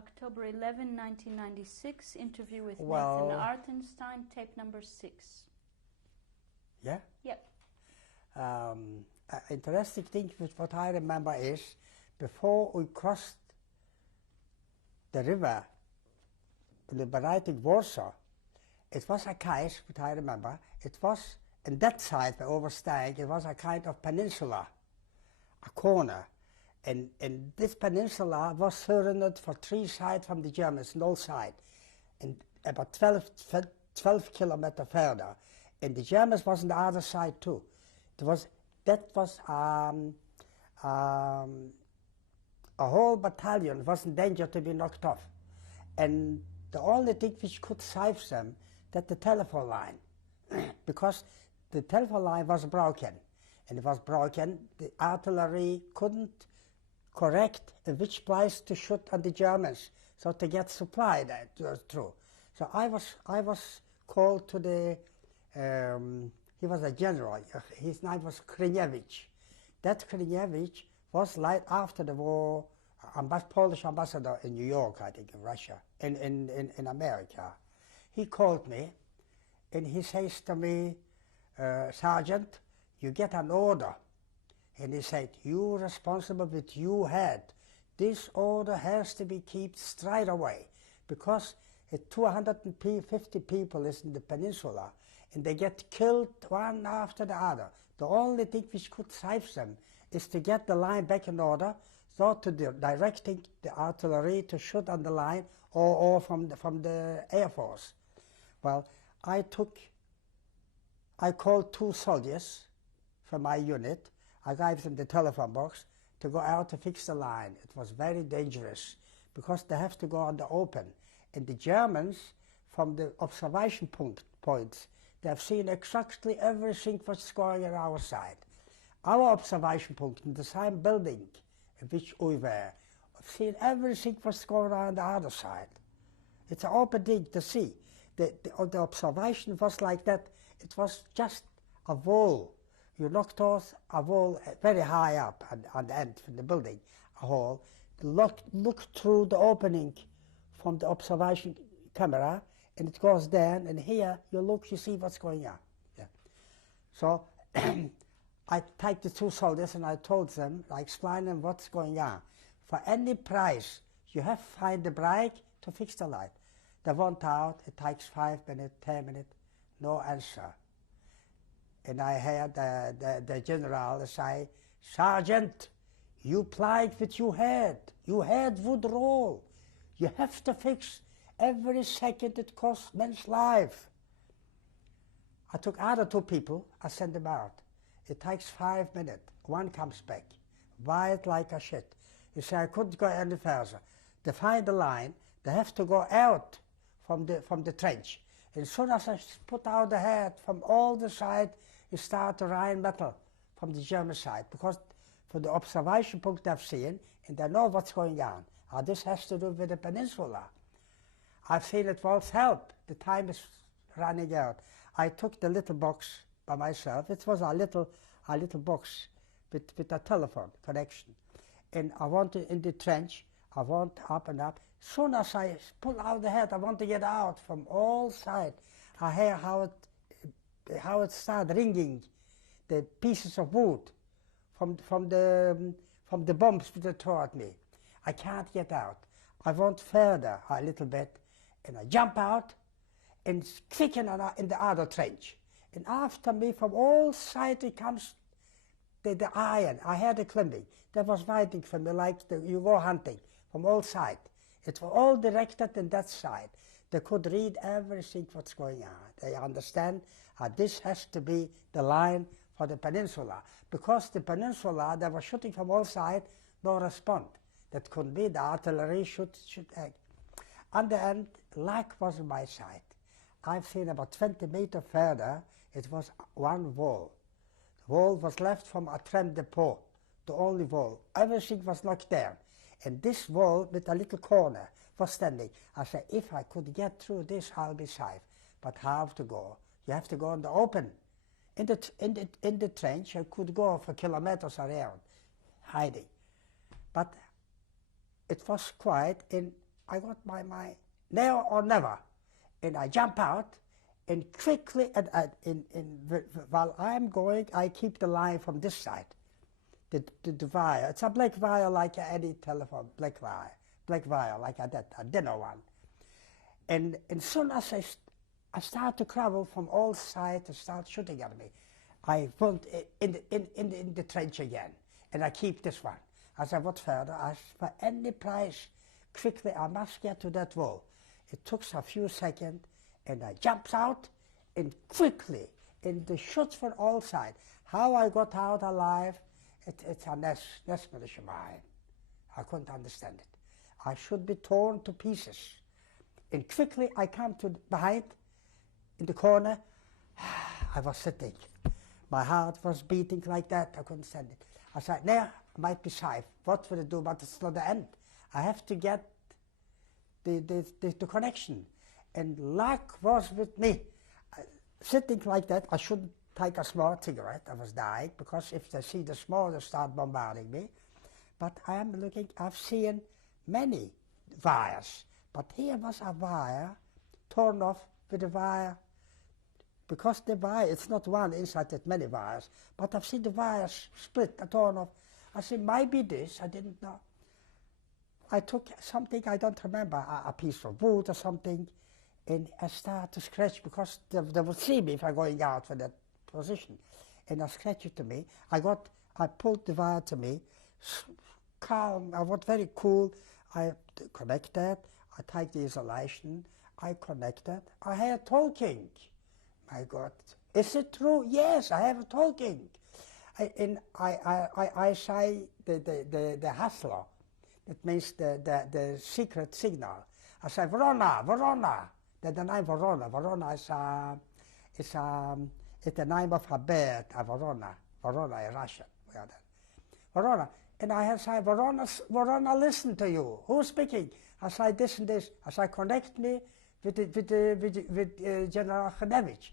October 11, 1996, interview with Well, Nathan Artenstein, tape number 6. Yeah? Yep. Interesting thing with what I remember is, before we crossed the river, liberating Warsaw, it was a case, what I remember, it was, in that side where we were staying, it was a kind of peninsula, a corner. And this peninsula was surrounded for 3 sides from the Germans, on all sides, and about 12 kilometers further. And the Germans was on the other side too. That was a whole battalion was in danger to be knocked off. And the only thing which could save them, that the telephone line, because the telephone line was broken. And it was broken, the artillery couldn't correct in which place to shoot at the Germans, so to get supply that was true. So I was called to the, he was a general, his name was Kriniewicz. That Kriniewicz was right after the war, Polish ambassador in New York, I think, in Russia, in America. He called me, and he says to me, Sergeant, you get an order. And he said, you responsible with you head. This order has to be kept straight away, because 250 people is in the peninsula, and they get killed one after the other. The only thing which could save them is to get the line back in order, so to directing the artillery to shoot on the line, or from the Air Force. Well, I called 2 soldiers from my unit. I gave them the telephone box to go out to fix the line. It was very dangerous, because they have to go on the open. And the Germans, from the observation points, they have seen exactly everything what's going on our side. Our observation point in the same building in which we were, have seen everything what's going on the other side. It's an open thing to see. The observation was like that. It was just a wall. You knocked off a wall very high up on the end of the building, a hole. Look through the opening from the observation camera, and it goes down, and here you look, you see what's going on. Yeah. So I take the 2 soldiers and I told them, I explained them what's going on. For any price, you have to find the brake to fix the light. They went out, it takes 5 minutes, 10 minutes, no answer. And I heard the general say, Sergeant, you played with your head. Your head would roll. You have to fix every second it costs men's life. I took other 2 people, I sent them out. It takes 5 minutes. One comes back, white like a shit. He said, I couldn't go any further. To find the line, they have to go out from the trench. And as soon as I put out the head from all the sides, you start to rain metal from the German side, because for the observation point they've seen, and they know what's going on. This has to do with the peninsula. I've seen it won't help. The time is running out. I took the little box by myself. It was a little box with a telephone connection. And I went in the trench. I went up and up. Soon as I pull out the head, I want to get out from all sides. I hear how it started ringing, the pieces of wood from the bombs that they throw at me. I can't get out. I went further a little bit, and I jump out, and quick in the other trench. And after me, from all sides, it comes the iron. I had a climbing that was waiting for me, like you go hunting from all sides. It was all directed in that side. They could read everything what's going on. They understand this has to be the line for the peninsula. Because the peninsula, they were shooting from all sides, no response. That could be the artillery should act. On the end, luck was on my side. I've seen about 20 meters further, it was one wall. The wall was left from a tram depot, the only wall. Everything was knocked down. And this wall with a little corner was standing. I said, if I could get through this, I'll be safe. But how to go? You have to go in the open. In the trench, you could go for kilometers around, hiding. But it was quiet, and I got my now or never, and I jump out, and quickly, while I'm going, I keep the line from this side, the wire. It's a black wire like any telephone, black wire like a dinner one. And soon as I start to travel from all sides and start shooting at me, I went in the trench again, and I keep this one. As I went further, for any price, quickly I must get to that wall. It took a few seconds, and I jumped out, and quickly, in the shots from all sides. How I got out alive, it's a nesmerish mind. I couldn't understand it. I should be torn to pieces. And quickly I come to behind, in the corner. I was sitting. My heart was beating like that. I couldn't stand it. I said, "No, I might be safe. What will I do? But it's not the end. I have to get the connection." And luck was with me. Sitting like that, I shouldn't take a small cigarette. I was dying, because if they see the small, they start bombarding me. But I am looking, I've seen many wires. But here was a wire torn off with a wire, because the wire, it's not one inside that many wires, but I've seen the wires split and torn off. I said, maybe this, I didn't know. I took something, I don't remember, a piece of wood or something, and I started to scratch, because they would see me if I'm going out for that position. And I scratched it to me. I pulled the wire to me, calm, I was very cool. I connected, I take the isolation, I connected. I had talking. My God, is it true? Yes, I have a talking. I say the hustler. That means the secret signal. I say, Verona, Verona. That's the name Verona. Verona is the name of a bird, a Verona. Verona in Russian. Verona. And I have said, Verona, listen to you. Who's speaking? I say this and this. I say, connect me with General Khanevich.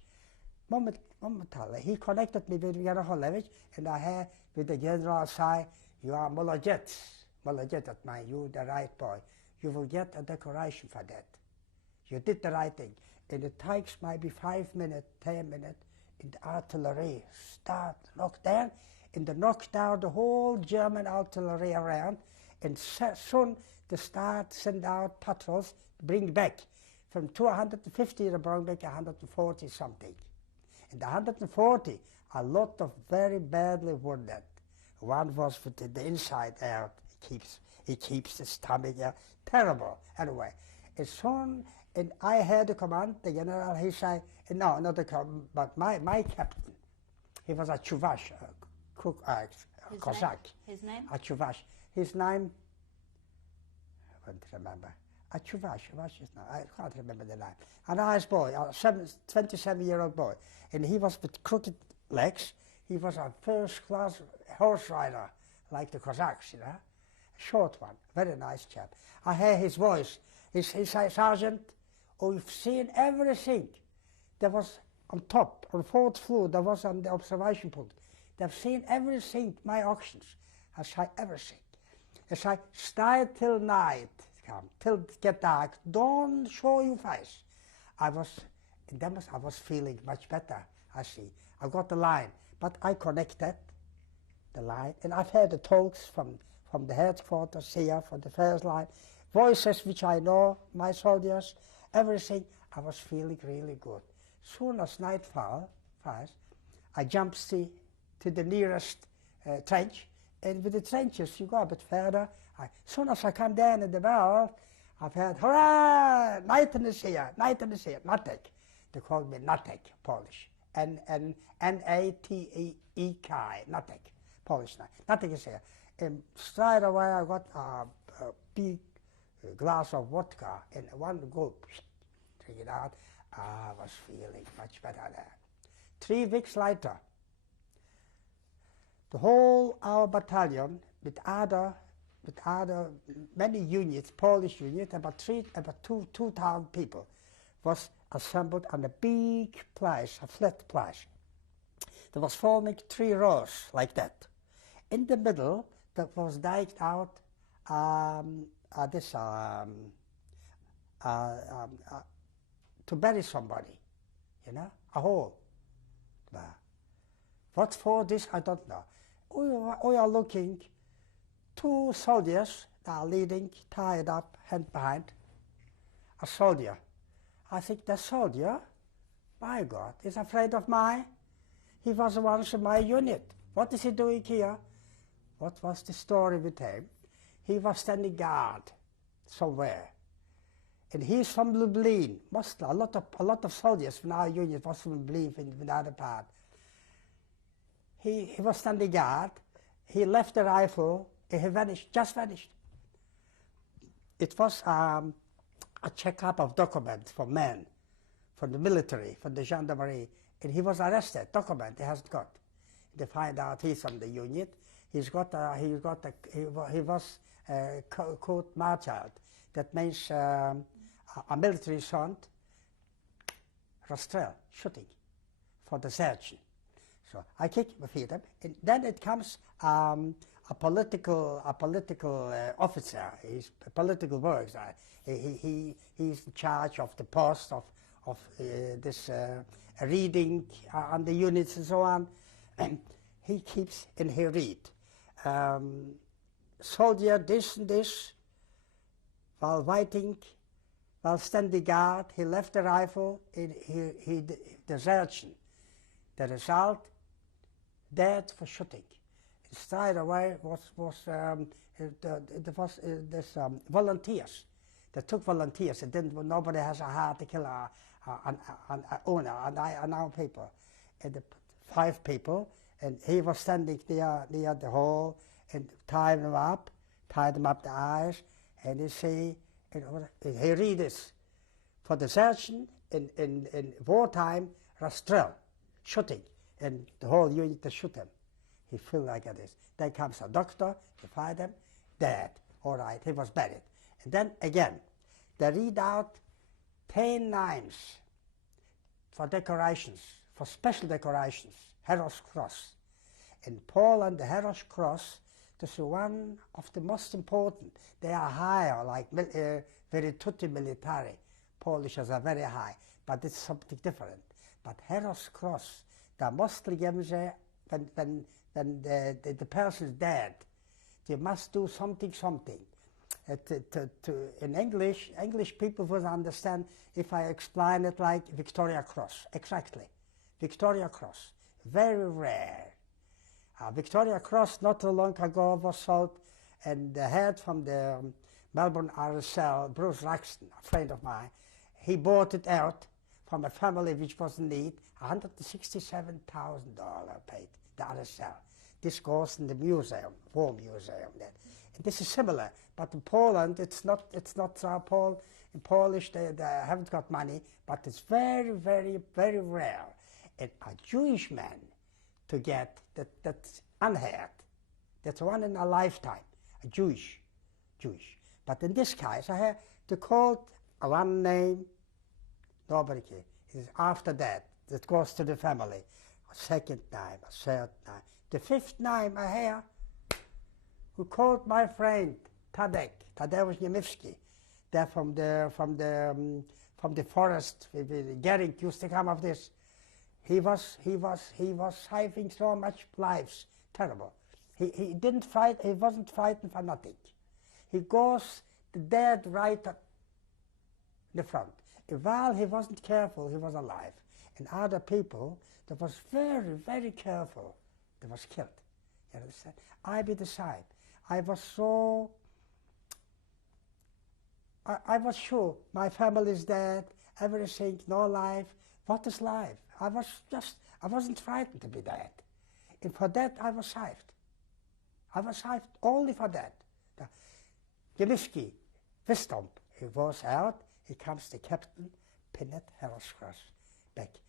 Momentarily, he connected me with General Khanevich, and I had with the general say, you are Molodets. Molodets, that means you the right boy. You will get a decoration for that. You did the right thing. And it takes maybe 5 minutes, 10 minutes, and the artillery start knock down, and they knock down the whole German artillery around, and soon they start send out patrols, bring back. From 250 they bring back 140 something. And the 140, a lot of very badly wounded. One was with the inside out. He keeps the stomach out. Terrible. Anyway, as soon and I had the command, the general, he said, no, not the command, but my captain. He was a Chuvash, Cossack. His name? A Chuvash. His name, I can't remember. A Chuvash, I can't remember the name. A nice boy, a 27-year-old boy. And he was with crooked legs. He was a first-class horse rider, like the Cossacks, you know. A short one, very nice chap. I hear his voice. He said, Sergeant, we've seen everything. There was on top, on 4th floor, there was on the observation post. They've seen everything, my auctions. I say everything. I say, stay till night, come, till it get dark. Don't show your face. I was feeling much better, I see. I got the line, but I connected the line, and I've heard the talks from the headquarters here, from the first line, voices which I know, my soldiers, everything. I was feeling really good. Soon as nightfall, I jumped to the nearest trench, and with the trenches you go a bit further. Soon as I come down in the well, I've heard, hurrah, Nighten is here, Natek. They called me Natek, Polish. N-A-T-E-K, Natek, Polish name. Natek is here. And straight away I got a big glass of vodka and one gulp, drink it out. I was feeling much better there. 3 weeks later, the whole our battalion with other many units, Polish units, about 2,000 people, was assembled on a big place, a flat place. There was forming 3 rows like that. In the middle, that was diked out to bury somebody, you know, a hole. What for this, I don't know. We are looking, 2 soldiers that are leading, tied up, hand behind, a soldier. I think the soldier, my God, is afraid of me. He was once in my unit. What is he doing here? What was the story with him? He was standing guard somewhere. And he's from Lublin. A lot of soldiers from our unit was from Lublin in the other part. He was standing guard. He left the rifle. And he vanished, just vanished. It was a checkup of documents for men, for the military, for the gendarmerie. And he was arrested. Document he hasn't got. They find out he's from the unit. He was court-martialed. That means a military son, rastrel, shooting, for the sergeant. So I kick my feet up, and then it comes a political officer. He's political works. He's in charge of the post of this reading on the units and so on. And he keeps and he read. Soldier this and this, while waiting, while standing guard, he left the rifle, the sergeant. The result, dead for shooting. Straight away this volunteers. They took volunteers. Nobody has a heart to kill an owner, and our people. And the 5 people, and he was standing near the hole and tied them up the eyes, and he say, and he read this. For the sergeant in wartime, rastrel, shooting, and the whole unit to shoot him. He feel like this. Then comes a doctor, he find him, dead. All right, he was buried. And then again, they read out 10 names for decorations, for special decorations, Hero's Cross. In Poland, the Hero's Cross, this is one of the most important. They are higher, like virtuti militari. Polish are very high, but it's something different. But Hero's Cross, they mostly give them when the person is dead. They must do something. In English people will understand if I explain it like Victoria Cross. Exactly, Victoria Cross, very rare. Victoria Cross not too long ago was sold, and the head from the Melbourne RSL, Bruce Raxton, a friend of mine, he bought it out from a family which was in need. $167,000 paid the RSL. This goes in the museum, War Museum. And this is similar, but in Poland it's not in Polish they haven't got money, but it's very, very, very rare. And a Jewish man to get that's unheard. That's one in a lifetime, a Jewish. But in this case, I have to call one name, nobody cares. After that goes to the family. A second name, a third name. The 5th name I hear, who called my friend Tadeusz Niemiecki. They're from the forest. Gering used to come of this. He was saving so much lives. Terrible. He didn't fight. He wasn't fighting for nothing. He goes the dead right up the front. While he wasn't careful, he was alive. And other people that was very, very careful, they was killed. You understand? I be the same. I was sure my family is dead, everything, no life. What is life? I wasn't frightened to be dead. And for that I was saved. I was saved only for that. Niemiecki, Wisdom, he was out, he comes the captain, pinned Hero's Cross back.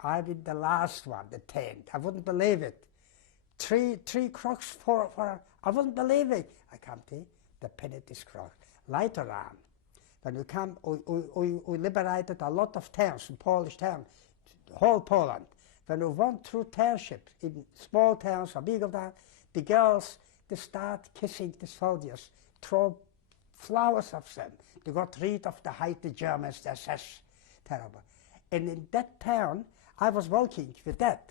I been the last one, the 10th. I wouldn't believe it. Three crocks for I wouldn't believe it. I come to the pinned this cross. Later on, when we come, we liberated a lot of towns, Polish towns, whole Poland. When we went through townships, in small towns or bigger towns, the girls, they start kissing the soldiers, throw flowers of them. They got rid of the height the Germans, the SS, terrible. And in that town, I was walking with that.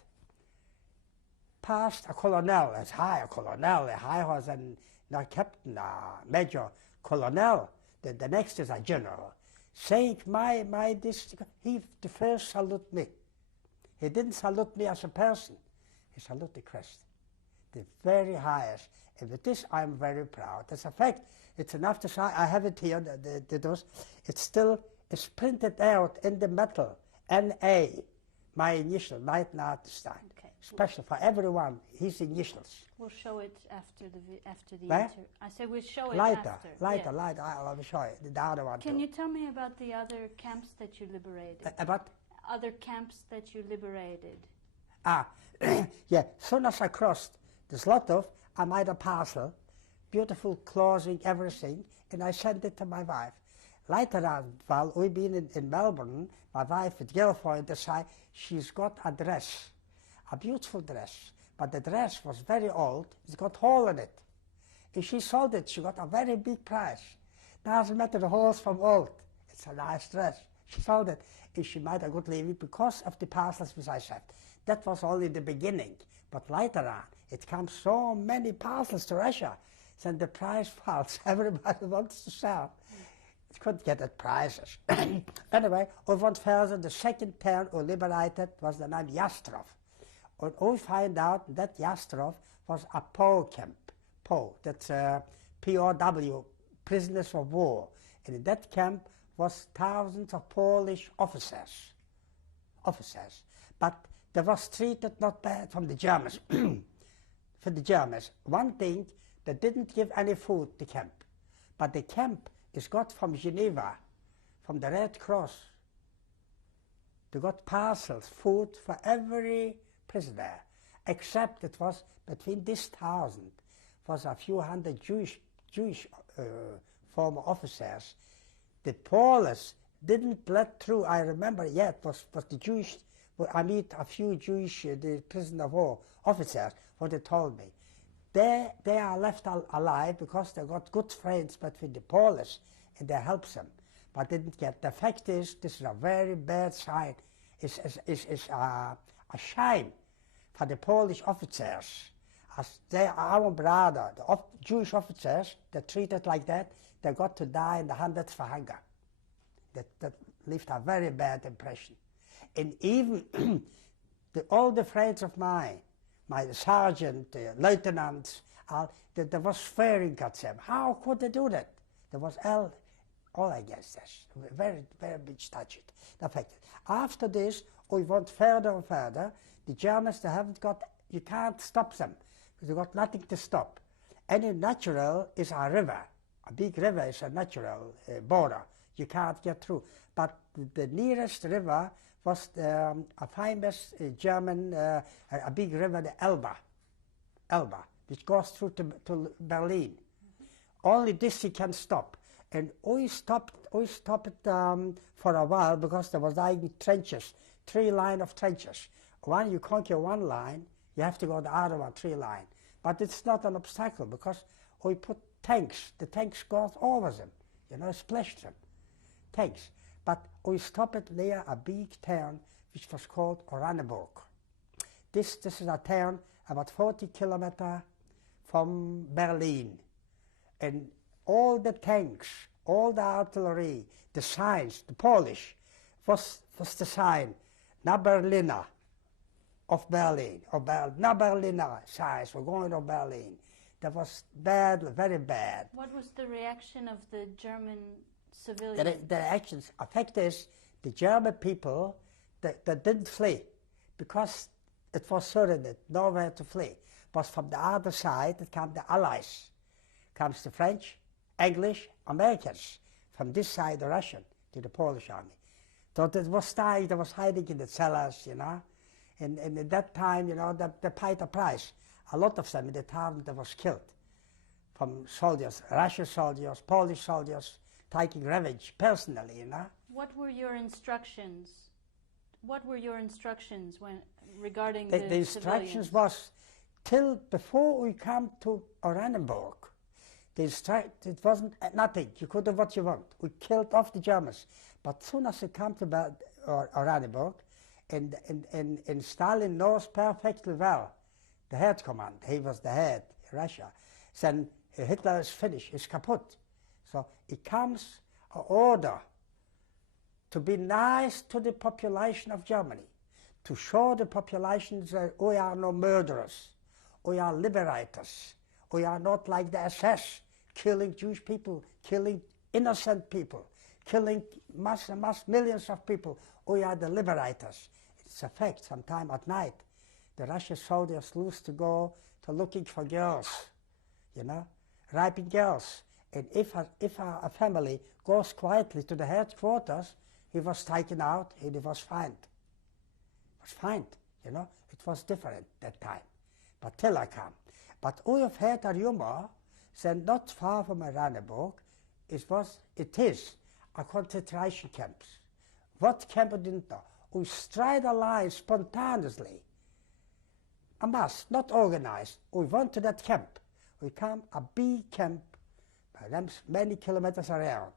Past a colonel, as high a colonel, a higher than not captain, major, colonel. The next is a general. Saying he the first salute me. He didn't salute me as a person. He saluted the crest, the very highest. And with this, I'm very proud. As a fact, it's enough to say, I have it here, it's still, it's printed out in the metal, N.A., my initial, Knight Artenstein. Okay. Special for everyone, his initials. We'll show it after the Where? interview. I said we'll show it Later, after. later, Yes. I'll show you the other one. Can too. you tell me about the other camps that you liberated? About? Other camps that you liberated. Yeah, soon as I crossed the Zlotov, I made a parcel, beautiful clothing, everything, and I sent it to my wife. Later on, while we've been in Melbourne, my wife with Guilfoyle decided she's got a dress, a beautiful dress, but the dress was very old, it's got a hole in it. If she sold it, she got a very big price. Doesn't matter the holes from old, it's a nice dress. She sold it, and she made a good living because of the parcels which I sent. That was only the beginning, but later on, it comes so many parcels to Russia, then the price falls. Everybody wants to sell. It couldn't get at prices. Anyway, we went further. The second town we liberated was the name Yastrov. And we find out that Yastrov was a POW camp. POW, that's POW, prisoners of war. And in that camp was thousands of Polish officers. But they was treated not bad from the Germans. For the Germans, one thing, they didn't give any food to camp. But the camp is got from Geneva, from the Red Cross. They got parcels, food for every prisoner, except it was between this 1,000 was a few hundred Jewish former officers. The Polish didn't let through, I remember yet, was the Jewish, I meet a few Jewish the prisoner of war officers, what they told me. They are left alive because they got good friends between the Polish and they helped them, but didn't get. The fact is, this is a very bad sign. It's a shame for the Polish officers. As they are our brother, the Jewish officers, they're treated like that, they got to die in the hundreds for hunger. That left a very bad impression. And even all the friends of mine, my sergeant, the lieutenants, they was swearing at them. How could they do that? There was all against us. Very, very much touched. The fact, after this, we went further and further. The Germans, they haven't got, you can't stop them, because they've got nothing to stop. Any natural is a river. A big river is a natural border. You can't get through. But the nearest river was a famous German, a big river, the Elbe, which goes through to Berlin. Only this you can stop. And we stopped for a while because there was like trenches, 3 lines of trenches. One, you conquer 1 line, you have to go the other one, 3 lines. But it's not an obstacle because we put tanks. The tanks goes over them, splash them, tanks. But we stopped near a big town which was called Oranienburg. This is a town about 40 kilometers from Berlin. And all the tanks, all the artillery, the signs, the Polish, was the sign, Na Berliner, of Berlin, Na Berliner signs, we're going to Berlin. That was bad, very bad. What was the reaction of the German civilians? The reactions, the fact is, the German people, they didn't flee, because it was certain that nowhere to flee. But from the other side, it came the Allies. Comes the French, English, Americans. From this side, the Russian, to the Polish army. So it was dying, they was hiding in the cellars, And at that time, they paid a price. A lot of them in the town that was killed. From soldiers, Russian soldiers, Polish soldiers, taking revenge personally, What were your instructions? What were your instructions regarding the instructions civilians? was, till before we come to Oranienburg, It wasn't nothing. You could do what you want. We killed off the Germans. But soon as we come to Oranienburg, and Stalin knows perfectly well the head command. He was the head, Russia. Then Hitler is finished, is kaput. So it comes an order to be nice to the population of Germany, to show the population that we are no murderers, we are liberators, we are not like the SS, killing Jewish people, killing innocent people, killing mass millions of people. We are the liberators. It's a fact. Sometime at night, the Russian soldiers used to go to looking for girls, you know, raping girls. And if a family goes quietly to the headquarters, he was taken out and he was fined. Was fined, you know. It was different that time. But till I come. But we have had a rumor that not far from Oranienburg, it is a concentration camp. What camp we didn't know. We stride a line spontaneously. A mass, not organized. We went to that camp. We come a big camp, many kilometers around.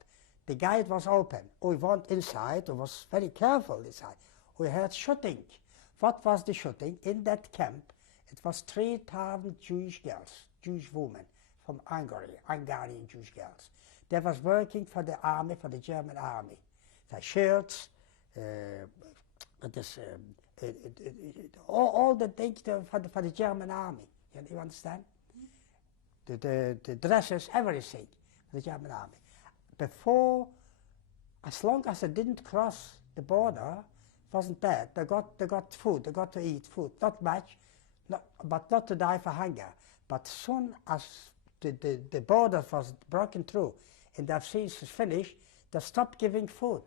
The gate was open. We went inside. We was very careful inside. We heard shooting. What was the shooting? In that camp, it was 3,000 Jewish girls, Jewish women from Hungary, Hungarian Jewish girls. They was working for the army, for the German army. The shirts, all the things for the German army. You understand? The dresses, everything for the German army. Before, as long as they didn't cross the border, it wasn't bad. They got food. They got to eat food. Not much, but not to die for hunger. But soon as the border was broken through and the siege was finished, they stopped giving food.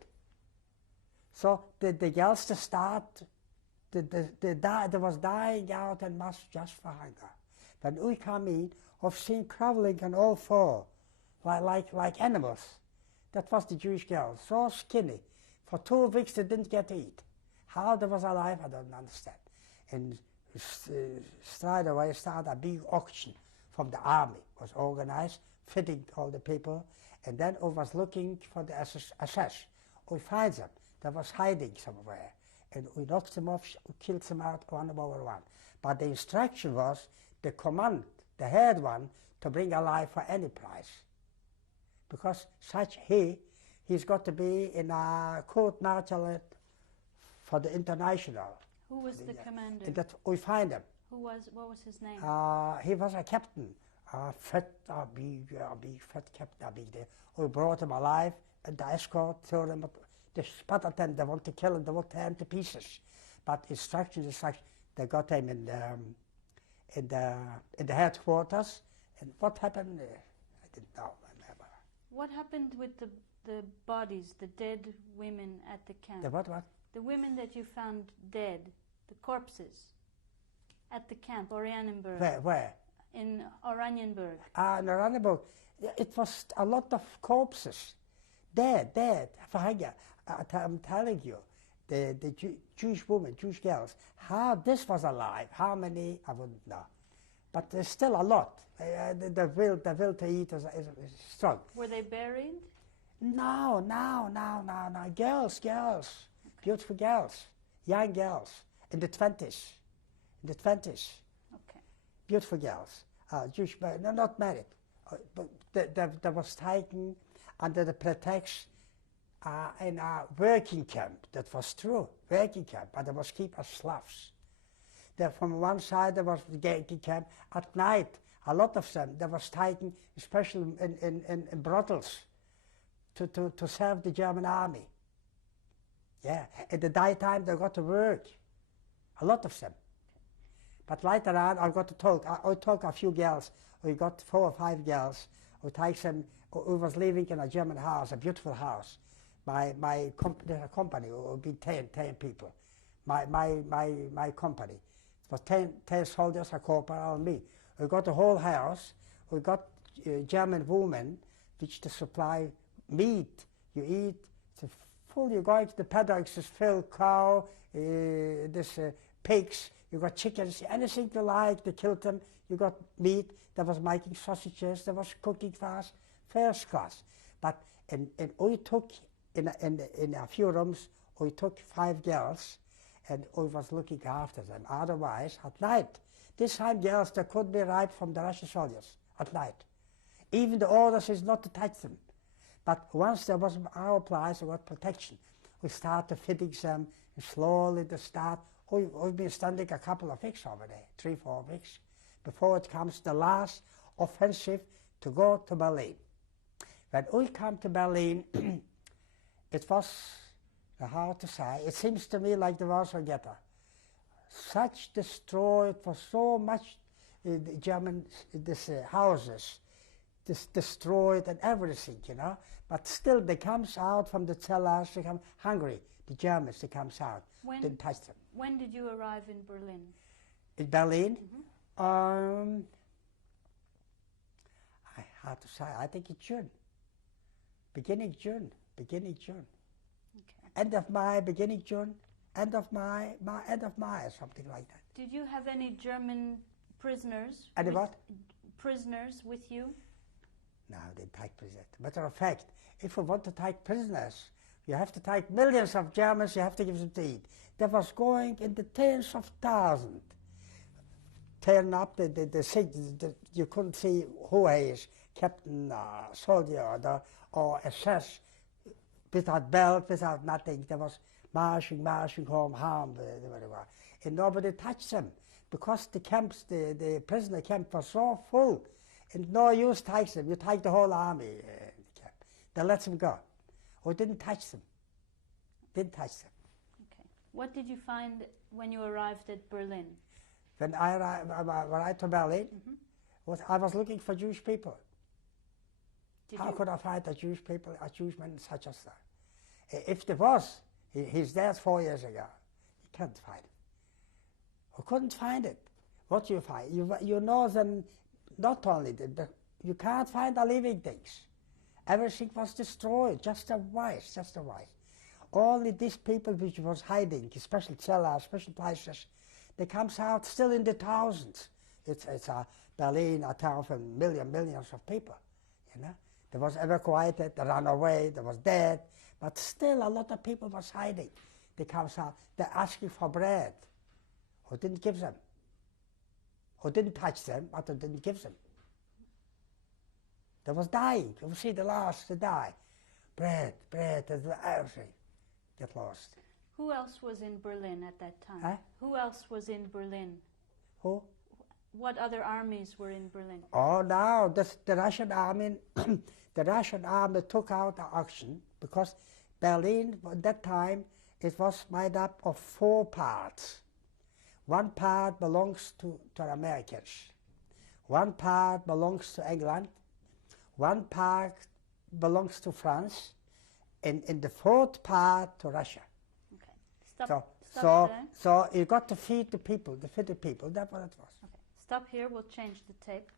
So the girls they was dying out en masse just for hunger. When we come in, I've seen crawling on all four, like animals. That was the Jewish girls, so skinny. For 2 weeks they didn't get to eat. How they was alive, I don't understand. And straight away started a big auction from the army. It was organized, fitting all the people. And then I was looking for the SS. We find them. They was hiding somewhere. And we knocked them off, we killed them out one by one. But the instruction was the command, the head one, to bring alive for any price. Because he's got to be in a court martial for the international. Who was the commander? And that we find him. What was his name? He was a captain, a big fat captain, We brought him alive, and the escort told him, the Spartan, they want to kill him, they want to tear him to pieces. But instructions is like, they got him in the headquarters, and what happened, I didn't know. What happened with the bodies, the dead women at the camp? The what? The women that you found dead, the corpses, at the camp, Oranienburg. Where? In Oranienburg. In Oranienburg, it was a lot of corpses, dead, for hunger. I'm telling you, the Jewish women, Jewish girls, how this was alive, how many, I wouldn't know. But there's still a lot. The will to eat is strong. Were they buried? No. Girls, beautiful girls, young girls, in the 20s. Okay. Beautiful girls, Jewish, no, not married. But they was taken under the pretext in a working camp. That was true, working camp, but they was kept as slaves. There, from one side there was the working camp. At night, a lot of them, they was taken, especially in brothels, to serve the German army. Yeah, at the daytime they got to work, a lot of them. But later on, I got to talk. I talk a few girls. We got 4 or 5 girls. We take them. We was living in a German house, a beautiful house. My company would be 10 people. My company. It was 10 soldiers, a corporal, and me. We got the whole house. We got German women, which to supply meat. You eat. It's full. You go to the paddocks, it's full cow, pigs. you got chickens, anything you like, they killed them. You got meat, there was making sausages, there was cooking fast, first class. But we took, in a few rooms, we took 5 girls, and we was looking after them. Otherwise, at night, this time girls, they could be raped from the Russian soldiers at night. Even the orders is not to touch them. But once there was our place, we got protection. We started feeding them, and slowly they start. We've been standing a couple of weeks over there, 3-4 weeks, before it comes the last offensive to go to Berlin. When we come to Berlin, it was, how to say, it seems to me like the Warsaw Ghetto. Such destroyed for so much German houses, destroyed and everything, you know. But still, they comes out from the cellars, they come hungry. The Germans, they comes out, didn't touch them. When did you arrive in Berlin? In Berlin? Mm-hmm. I have to say, I think it's June. Beginning June. Okay. End of May, beginning June, end of May, end of May, or something like that. Did you have any German prisoners? Any what? Prisoners with you? No, they take prisoners. Matter of fact, if we want to take prisoners, you have to take millions of Germans, you have to give them to eat. There was going in the tens of thousands. Turn up, you couldn't see who he is, captain, soldier, or SS, without belt, without nothing. There was marching home, and nobody touched them, because the camps, the prisoner camp was so full, and no use takes them. You take the whole army camp. They let them go. We didn't touch them. Didn't touch them. Okay. What did you find when you arrived at Berlin? When I arrived to Berlin, I was looking for Jewish people. How could I find a Jewish people, a Jewish man such as that? If there was, he's dead 4 years ago. You can't find him. We couldn't find it. What do you find? You know then, not only you can't find the living things. Everything was destroyed, just a waste. Only these people which was hiding, special cellars, special places, they comes out still in the thousands. It's Berlin, a town of millions of people, you know. There was evacuated, they ran away, they was dead, but still a lot of people was hiding. They comes out, they're asking for bread. Who didn't give them? Who didn't touch them, but who didn't give them? They was dying. You see the last to die. Bread, everything. Get lost. Who else was in Berlin at that time? Huh? Who else was in Berlin? Who? What other armies were in Berlin? Oh, now the Russian army, the Russian army took out the action, because Berlin at that time it was made up of 4 parts. One part belongs to the Americans. One part belongs to England. One part belongs to France, and in the 4th part to Russia. Okay. So you got to feed the people, That's what it was. Okay. Stop here, we'll change the tape.